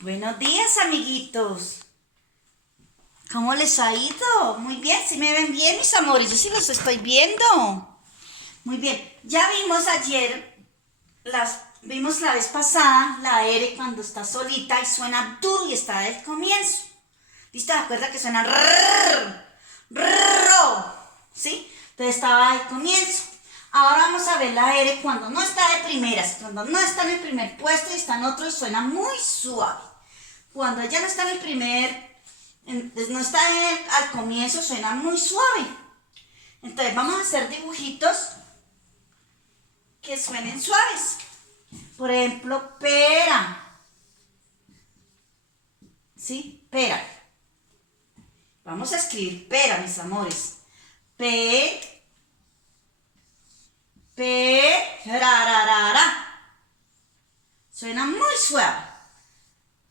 Buenos días, amiguitos. ¿Cómo les ha ido? Muy bien, ¿sí me ven bien, mis amores? Yo sí los estoy viendo. Muy bien. Ya vimos ayer, vimos la vez pasada, la R cuando está solita y suena duro y está del comienzo. ¿Listo? ¿Se acuerda que suena rrrr, ¿sí? Entonces estaba al comienzo. Ahora vamos a ver la R cuando no está de primeras, cuando no está en el primer puesto y está en otro y suena muy suave. Cuando ella no está en el no está al comienzo, suena muy suave. Entonces vamos a hacer dibujitos que suenen suaves. Por ejemplo, pera. ¿Sí? Pera. Vamos a escribir pera, mis amores. Ra. Suena muy suave.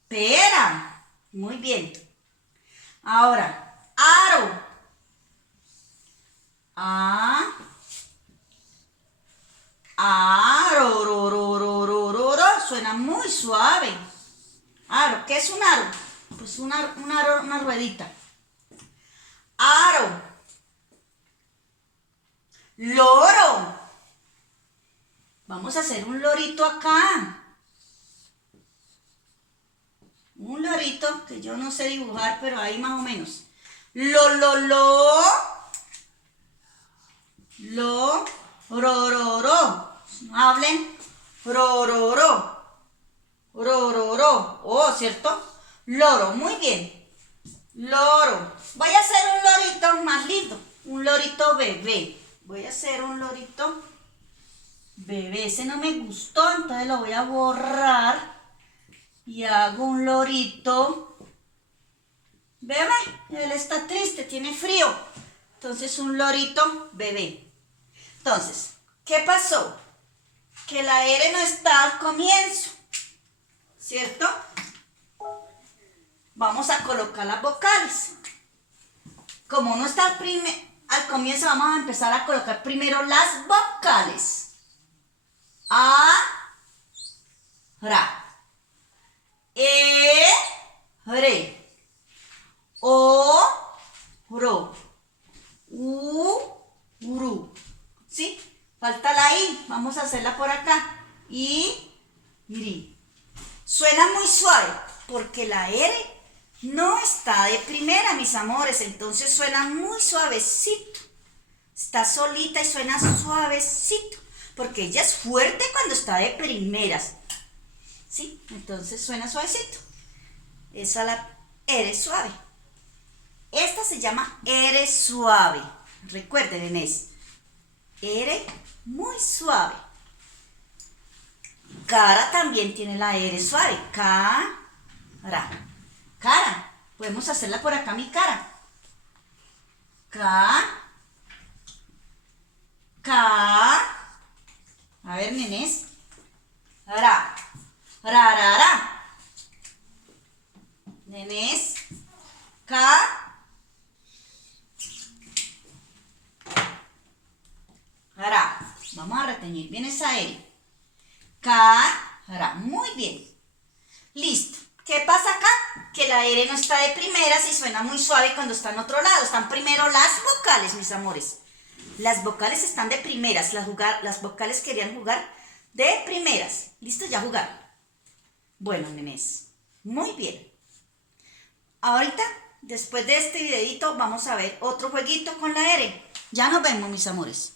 Pera. Muy bien. Ahora, aro. Suena muy suave. Aro, ¿qué es un aro? Pues una ruedita. Aro. Loro. Vamos a hacer un lorito acá. Un lorito que yo no sé dibujar, pero ahí más o menos. Ro. Hablen. Ro. Oh, ¿cierto? Loro, muy bien. Loro. Voy a hacer un lorito más lindo. Un lorito bebé. Voy a hacer un lorito bebé. Ese no me gustó, entonces lo voy a borrar. Y hago un lorito bebé. Él está triste, tiene frío. Entonces un lorito bebé. Entonces, ¿qué pasó? Que la R no está al comienzo, ¿cierto? Vamos a colocar las vocales. Como no está al comienzo, vamos a empezar a colocar primero las vocales. A, ra. E, re. O, ro. U, ru. ¿Sí? Falta la I. Vamos a hacerla por acá. I, ri. Suena muy suave porque la R no está de primera, mis amores. Entonces suena muy suavecito. Está solita y suena suavecito. Porque ella es fuerte cuando está de primeras. ¿Sí? Entonces suena suavecito. Esa la R suave. Esta se llama R suave. Recuerden, es R muy suave. Cara también tiene la R suave. Cara. Cara. Podemos hacerla por acá, mi cara. A ver, nenes. Ra. Nenes. Ra. Vamos a retener bien esa R. Ra. Muy bien. Listo. ¿Qué pasa acá? Que la R no está de primeras y suena muy suave cuando está en otro lado. Están primero las vocales, mis amores. Las vocales están de primeras. Las vocales querían jugar de primeras. ¿Listo? Ya jugaron. Bueno, nenes. Muy bien. Ahorita, después de este videito, vamos a ver otro jueguito con la R. Ya nos vemos, mis amores.